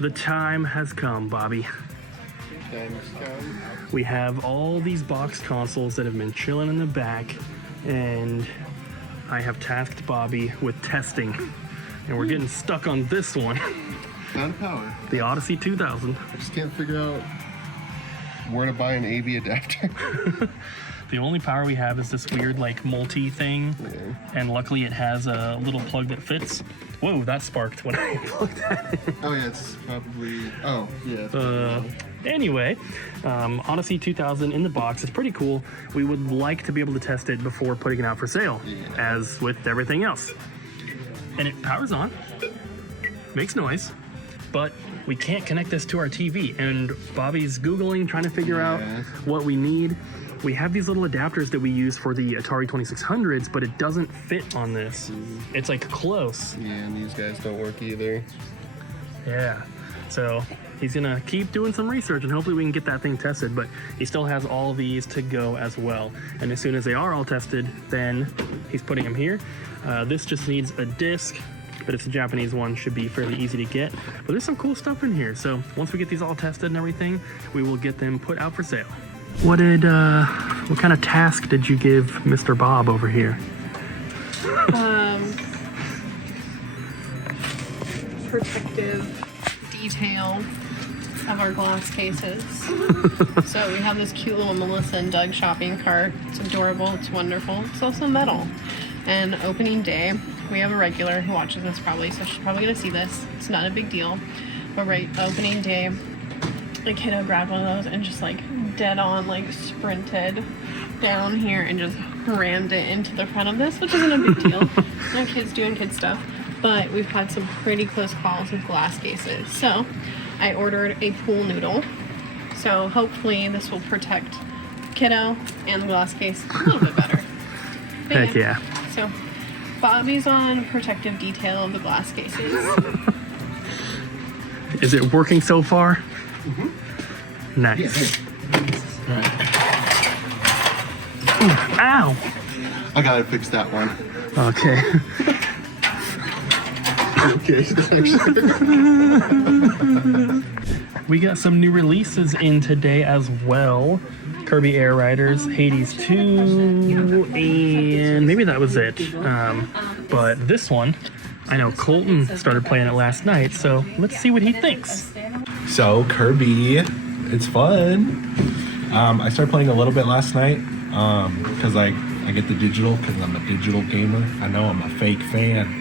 The time has come, Bobby. We have all these box consoles that have been chilling in the back, and I have tasked Bobby with testing, and we're getting stuck on this one. Found power. The Odyssey 2000. I just can't figure out where to buy an AV adapter. The only power we have is this weird like multi thing, and luckily it has a little plug that fits. Whoa, that sparked when I plugged that in. Oh yeah, it's probably, oh yeah. Anyway, Odyssey 2000 in the box is pretty cool. We would like to be able to test it before putting it out for sale, as with everything else. And it powers on, makes noise, but we can't connect this to our TV. And Bobby's Googling, trying to figure out what we need. We have these little adapters that we use for the Atari 2600s, but it doesn't fit on this. It's like close. Yeah, and these guys don't work either. Yeah, so he's gonna keep doing some research and hopefully we can get that thing tested, but he still has all these to go as well. And as soon as they are all tested, then he's putting them here. This just needs a disc, but it's a Japanese one, should be fairly easy to get. But there's some cool stuff in here. So once we get these all tested and everything, we will get them put out for sale. What kind of task did you give Mr. Bob over here? Protective detail of our glass cases. So we have this cute little Melissa and Doug shopping cart. It's adorable, it's wonderful. It's also metal. And opening day, we have a regular who watches this probably, so she's probably gonna see this. It's not a big deal. But opening day, a kiddo grabbed one of those and just like dead on like sprinted down here and just rammed it into the front of this, which isn't a big deal. No kids doing kid stuff, but we've had some pretty close calls with glass cases. So I ordered a pool noodle. So hopefully this will protect kiddo and the glass case a little bit better. But Heck yeah. So Bobby's on protective detail of the glass cases. Is it working so far? Mm-hmm. Nice. Yeah, Ooh, ow! I gotta fix that one. Okay. Okay, We got some new releases in today as well. Kirby Air Riders, Hades 2, and maybe that was it. But this one, I know Colton started playing it last night, so let's see what he thinks. So Kirby, it's fun. I started playing a little bit last night because I get the digital because I'm a digital gamer. I know I'm a fake fan.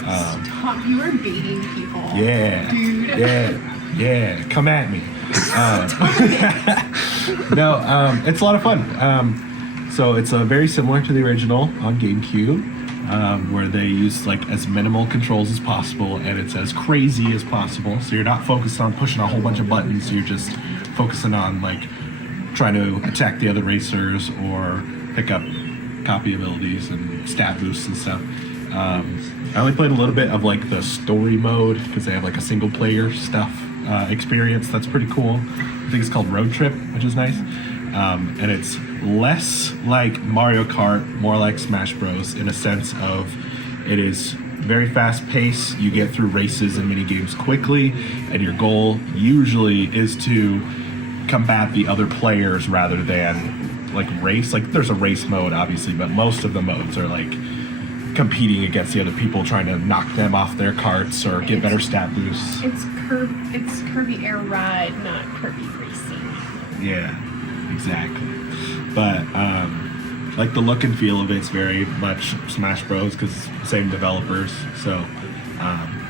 Stop, you are baiting people. Yeah, dude. Yeah. Come at me. No, it's a lot of fun. So it's very similar to the original on GameCube, where they use like as minimal controls as possible, and it's as crazy as possible. So you're not focused on pushing a whole bunch of buttons. You're just focusing on like trying to attack the other racers or pick up copy abilities and stat boosts and stuff. I only played a little bit of like the story mode because they have like a single player stuff experience that's pretty cool. I think it's called Road Trip, which is nice. And it's less like Mario Kart, more like Smash Bros. In a sense of it is very fast paced. You get through races and mini games quickly, and your goal usually is to combat the other players rather than like race. Like there's a race mode obviously, but most of the modes are like competing against the other people, trying to knock them off their carts or get better stat boosts. It's Kirby Air Ride, not Kirby Racing. Yeah, exactly. But like the look and feel of it's very much Smash Bros. Because same developers. So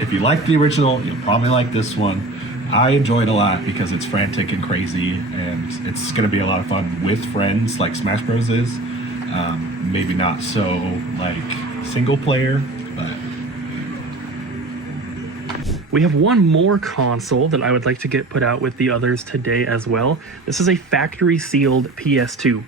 if you like the original, you'll probably like this one. I enjoyed a lot because it's frantic and crazy, and it's going to be a lot of fun with friends like Smash Bros. Is. Maybe not so like single player, but we have one more console that I would like to get put out with the others today as well. This is a factory sealed PS2.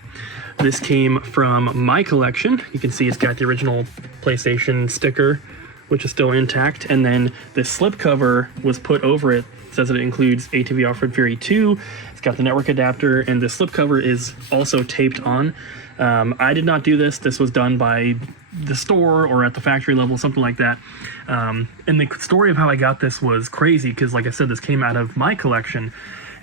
This came from my collection. You can see it's got the original PlayStation sticker, which is still intact, and then the slipcover was put over it. It says that it includes ATV Off-Road Fury 2. It's got the network adapter, and the slipcover is also taped on. I did not do this. This was done by the store or at the factory level, something like that. And the story of how I got this was crazy because, like I said, this came out of my collection.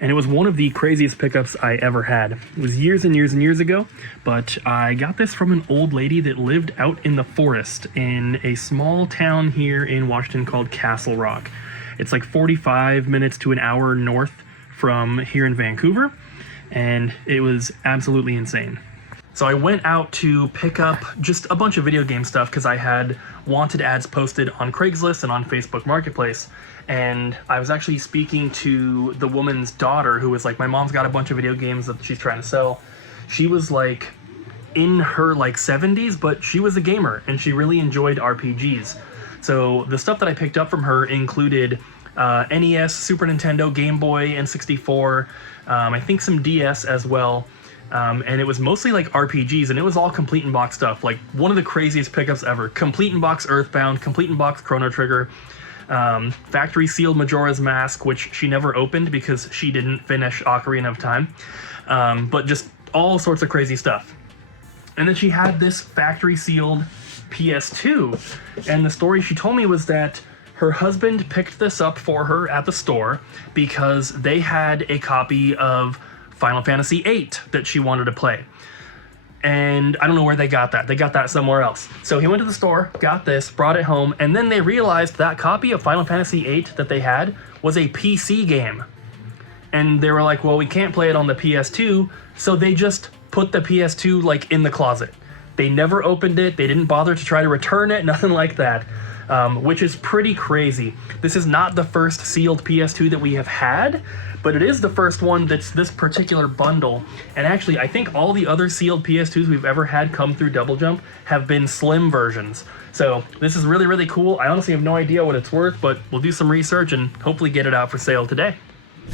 And it was one of the craziest pickups I ever had. It was years and years and years ago, but I got this from an old lady that lived out in the forest in a small town here in Washington called Castle Rock. It's like 45 minutes to an hour north from here in Vancouver, and it was absolutely insane. So I went out to pick up just a bunch of video game stuff because I had wanted ads posted on Craigslist and on Facebook Marketplace. And I was actually speaking to the woman's daughter who was like, my mom's got a bunch of video games that she's trying to sell. She was like in her like 70s, but she was a gamer and she really enjoyed RPGs. So the stuff that I picked up from her included NES, Super Nintendo, Game Boy, N64, I think some DS as well. And it was mostly like RPGs, and it was all complete in box stuff. Like one of the craziest pickups ever. Complete in box Earthbound, complete in box Chrono Trigger, factory sealed Majora's Mask, which she never opened because she didn't finish Ocarina of Time. But just all sorts of crazy stuff. And then she had this factory sealed PS2. And the story she told me was that her husband picked this up for her at the store because they had a copy of Final Fantasy VIII that she wanted to play. And I don't know where they got that. They got that somewhere else. So he went to the store, got this, brought it home, and then they realized that copy of Final Fantasy VIII that they had was a PC game. And they were like, well, we can't play it on the PS2, so they just put the PS2 like in the closet. They never opened it, they didn't bother to try to return it, nothing like that. Which is pretty crazy. This is not the first sealed PS2 that we have had, but it is the first one that's this particular bundle. And actually, I think all the other sealed PS2s we've ever had come through Double Jump have been slim versions. So this is really, really cool. I honestly have no idea what it's worth, but we'll do some research and hopefully get it out for sale today.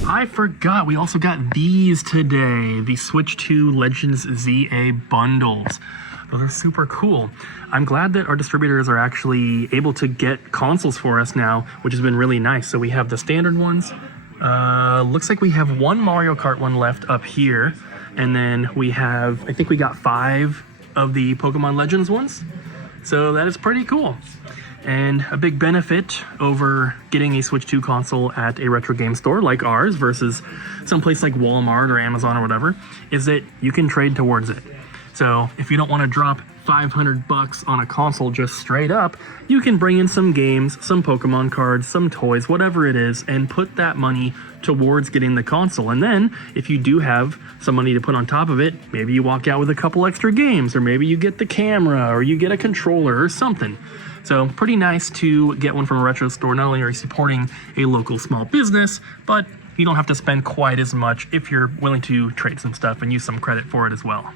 I forgot, we also got these today, the Switch 2 Legends ZA bundles. Those are super cool. I'm glad that our distributors are actually able to get consoles for us now, which has been really nice. So we have the standard ones. Looks like we have one Mario Kart one left up here. And then we have, I think we got 5 of the Pokemon Legends ones. So that is pretty cool. And a big benefit over getting a Switch 2 console at a retro game store like ours versus someplace like Walmart or Amazon or whatever is that you can trade towards it. So if you don't want to drop $500 on a console just straight up, you can bring in some games, some Pokemon cards, some toys, whatever it is, and put that money towards getting the console. And then if you do have some money to put on top of it, maybe you walk out with a couple extra games, or maybe you get the camera, or you get a controller or something. So pretty nice to get one from a retro store. Not only are you supporting a local small business, but you don't have to spend quite as much if you're willing to trade some stuff and use some credit for it as well.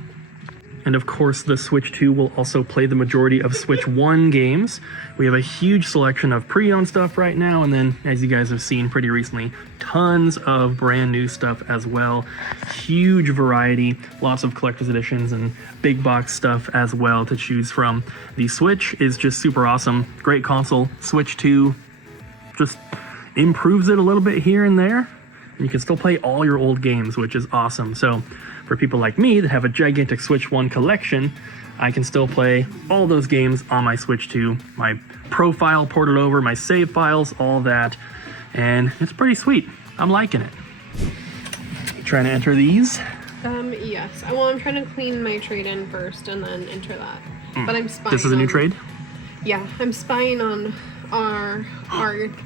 And of course, the Switch 2 will also play the majority of Switch 1 games. We have a huge selection of pre-owned stuff right now, and then, as you guys have seen pretty recently, tons of brand new stuff as well. Huge variety, lots of collector's editions and big box stuff as well to choose from. The Switch is just super awesome. Great console. Switch 2 just improves it a little bit here and there. And you can still play all your old games, which is awesome. So for people like me that have a gigantic Switch 1 collection, I can still play all those games on my Switch 2. My profile ported over, my save files, all that. And it's pretty sweet. I'm liking it. Trying to enter these? Yes. Well, I'm trying to clean my trade-in first and then enter that. But I'm spying. This is a new trade? Yeah, I'm spying on our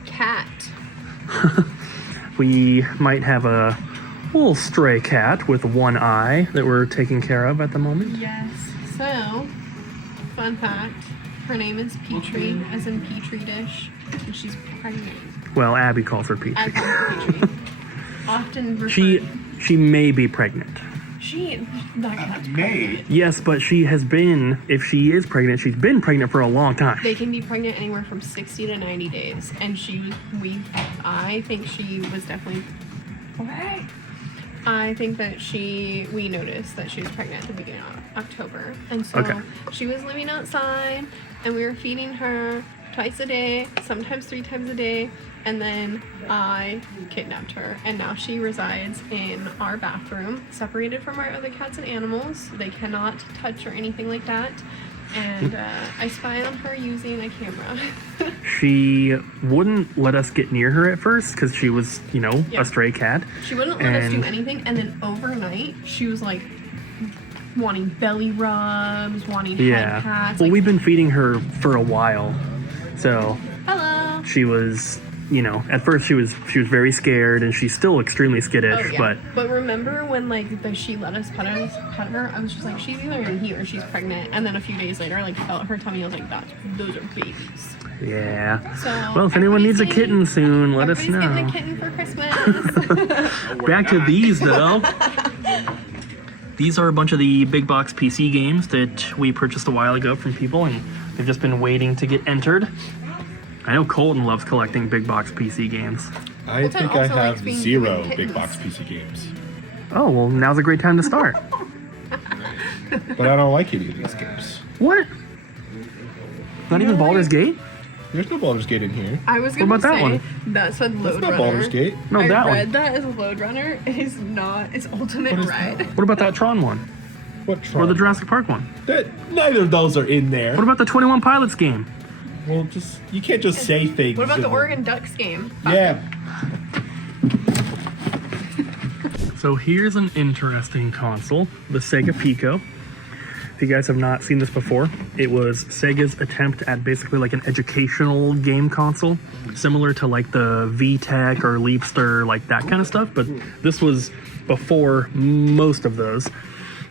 cat. We might have a little stray cat with one eye that we're taking care of at the moment. Yes. So, fun fact, her name is Petrie, as in Petri dish, and she's pregnant. Well, Abby calls her Petrie. I call her Petrie. Often referred. She may be pregnant. That cat's pregnant. Yes, but she has been, if she is pregnant, she's been pregnant for a long time. They can be pregnant anywhere from 60 to 90 days. And I think she was definitely, I think that we noticed that she was pregnant at the beginning of October. And so she was living outside and we were feeding her twice a day, sometimes 3 times a day. And then I kidnapped her, and now she resides in our bathroom, separated from our other cats and animals. They cannot touch or anything like that. And I spy on her using a camera. She wouldn't let us get near her at first because she was, you know, Yeah. a stray cat. She wouldn't let us do And- anything, and then overnight, she was like wanting belly rubs, wanting head pats. Well, like, we've been feeding her for a while, so hello. she was, you know, at first she was very scared, and she's still extremely skittish. Oh, yeah. But remember when like she let us pet her? I was just like, she's either in heat or she's pregnant. And then a few days later, I like felt her tummy. I was like, those are babies. yeah. So Well, if anyone needs a everybody's kitten soon, let us everybody's know. getting a kitten for Christmas. Back to these though. These are a bunch of the big box PC games that we purchased a while ago from people, and they've just been waiting to get entered. I know Colton loves collecting big box PC games. I Colton think I also likes have being 0 kittens. big box PC games, Oh, well, now's a great time to start. but I don't like any of these games. What? Not even Baldur's Gate? There's no Baldur's Gate in here. I was gonna about that say one? that said That's Load not Runner. Baldur's Gate. No, I that read one. that as Load Runner. It is not. It's Ultimate What is Ride. What about that Tron one? What? Or the Jurassic Park one? Neither of those are in there. What about the 21 Pilots game? Well, just you can't just say things. What about the and- Oregon Ducks game? Yeah. So here's an interesting console, the SEGA Pico. If you guys have not seen this before, it was Sega's attempt at basically like an educational game console, similar to like the VTech or Leapster, like that kind of stuff, but this was before most of those.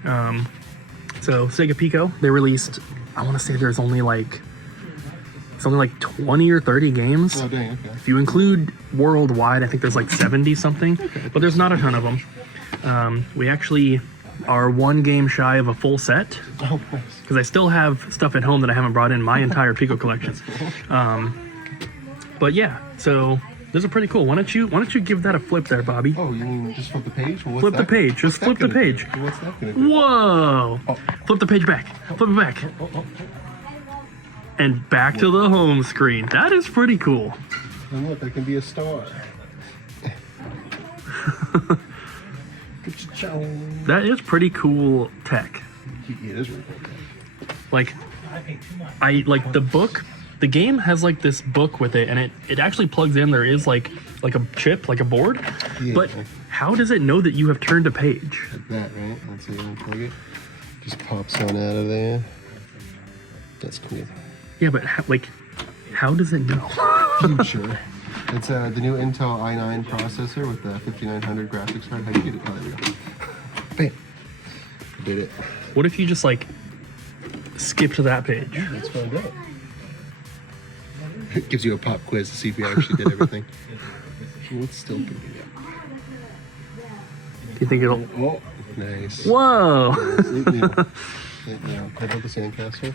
So SEGA Pico, they released, I want to say there's only like 20 or 30 games. Oh, dang, okay. If you include worldwide, I think there's like 70 something, but there's not a ton of them. We actually are one game shy of a full set Oh, nice. because I still have stuff at home that I haven't brought in my entire Pico collection. But yeah, so those are pretty cool. Why don't you give that a flip there, Bobby? Oh, you mean just flip the page? Well, what's Flip the that- page. Just what's that flip the gonna do? page. What's that gonna do? Whoa! Flip the page back. Flip it back. And back to the home screen. That is pretty cool. And look, that can be a star. That is pretty cool tech. It is really cool. Like, I like the book. The game has like this book with it, and it actually plugs in. There is like a chip, like a board. Yeah. But how does it know that you have turned a page? Like that, right? Let's see, unplug it. Just pops one out of there. That's cool. Yeah, but how does it know? Future. It's the new Intel i9 processor with the 5900 graphics card. How do you get it? Oh, there we go. Bam. Did it. What if you just like skip to that page? Let's find out. It gives you a pop quiz to see if you actually did everything. It's still gonna be Do you think it'll? Oh, nice. Whoa! I built the sandcastle.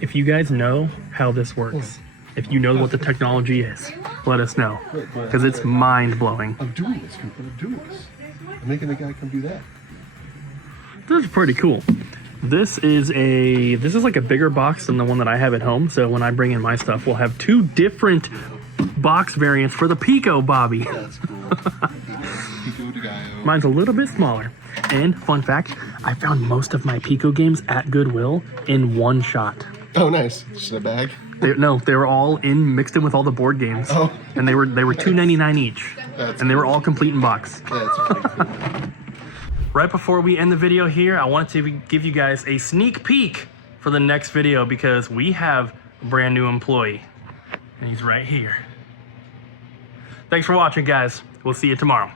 If you guys know how this works, if you know what the technology is, let us know, because it's mind blowing. I'm doing this, people. I'm doing this. I'm making the guy come do that. This is pretty cool. This is like a bigger box than the one that I have at home. So when I bring in my stuff, we'll have two different box variants for the Pico, Bobby. That's cool. Pico de Gallo. Mine's a little bit smaller. And fun fact, I found most of my Pico games at Goodwill in one shot. Oh, nice. Just in a bag. They were all mixed in with all the board games. Oh. And they were $2.99 each. That's And they were all complete in box. That's pretty cool. Right before we end the video here, I wanted to give you guys a sneak peek for the next video because we have a brand new employee. And he's right here. Thanks for watching, guys. We'll see you tomorrow.